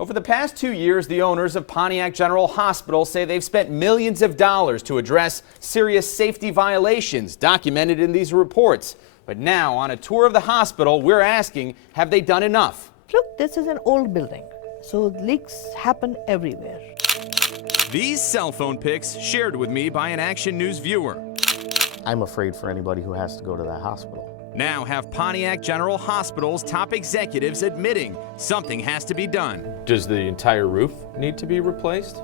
Over the past 2 years, the owners of Pontiac General Hospital say they've spent millions of dollars to address serious safety violations documented in these reports. But now, on a tour of the hospital, we're asking, have they done enough? Look, this is an old building, so leaks happen everywhere. These cell phone pics shared with me by an Action News viewer. I'm afraid for anybody who has to go to that hospital. Now have Pontiac General Hospital's top executives admitting something has to be done. Does the entire roof need to be replaced?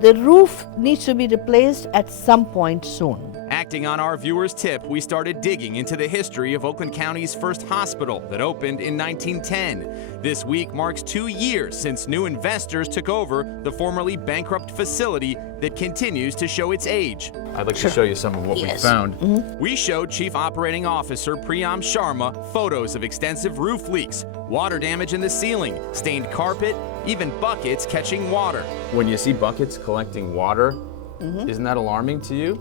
The roof needs to be replaced at some point soon. Acting on our viewer's tip, we started digging into the history of Oakland County's first hospital that opened in 1910. This week marks 2 years since new investors took over the formerly bankrupt facility that continues to show its age. I'd like to show you some of what we found. We showed Chief Operating Officer Priyam Sharma photos of extensive roof leaks, water damage in the ceiling, stained carpet, even buckets catching water. When you see buckets collecting water, isn't that alarming to you?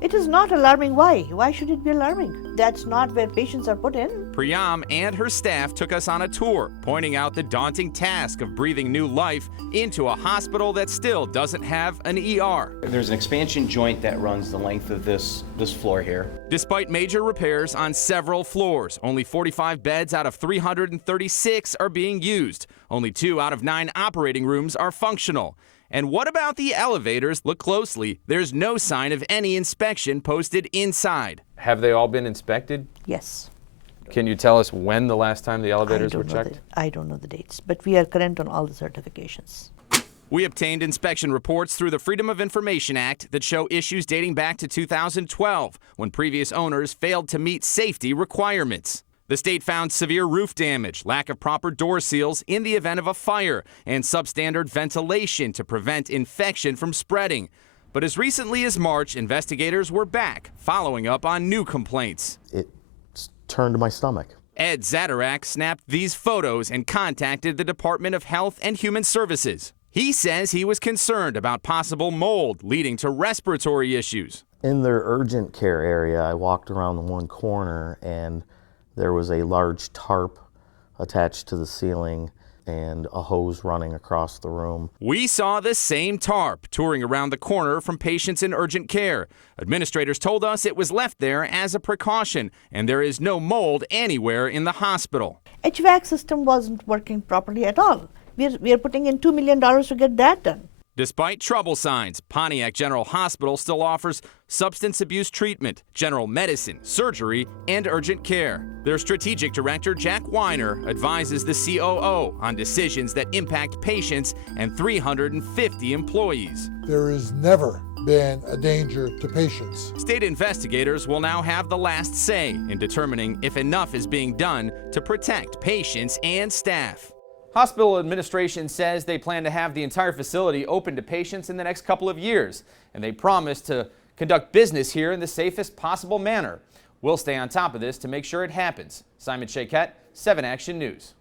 It is not alarming. Why? Why should it be alarming? That's not where patients are put in. Priyam and her staff took us on a tour, pointing out the daunting task of breathing new life into a hospital that still doesn't have an ER. There's an expansion joint that runs the length of this floor here. Despite major repairs on several floors, only 45 beds out of 336 are being used. Only 2 out of 9 operating rooms are functional. And what about the elevators? Look closely. There's no sign of any inspection posted inside. Have they all been inspected? Yes. Can you tell us when the last time the elevators were checked? I don't know the dates, but we are current on all the certifications. We obtained inspection reports through the Freedom of Information Act that show issues dating back to 2012, when previous owners failed to meet safety requirements. The state found severe roof damage, lack of proper door seals in the event of a fire, and substandard ventilation to prevent infection from spreading. But as recently as March, investigators were back, following up on new complaints. It turned my stomach. Ed Zadarak snapped these photos and contacted the Department of Health and Human Services. He says he was concerned about possible mold leading to respiratory issues. In their urgent care area, I walked around the one corner and there was a large tarp attached to the ceiling and a hose running across the room. We saw the same tarp touring around the corner from patients in urgent care. Administrators told us it was left there as a precaution, and there is no mold anywhere in the hospital. HVAC system wasn't working properly at all. We are putting in $2 million to get that done. Despite trouble signs, Pontiac General Hospital still offers substance abuse treatment, general medicine, surgery, and urgent care. Their strategic director, Jack Weiner, advises the COO on decisions that impact patients and 350 employees. There has never been a danger to patients. State investigators will now have the last say in determining if enough is being done to protect patients and staff. Hospital administration says they plan to have the entire facility open to patients in the next couple of years, and they promise to conduct business here in the safest possible manner. We'll stay on top of this to make sure it happens. Simon Shaquette, 7 Action News.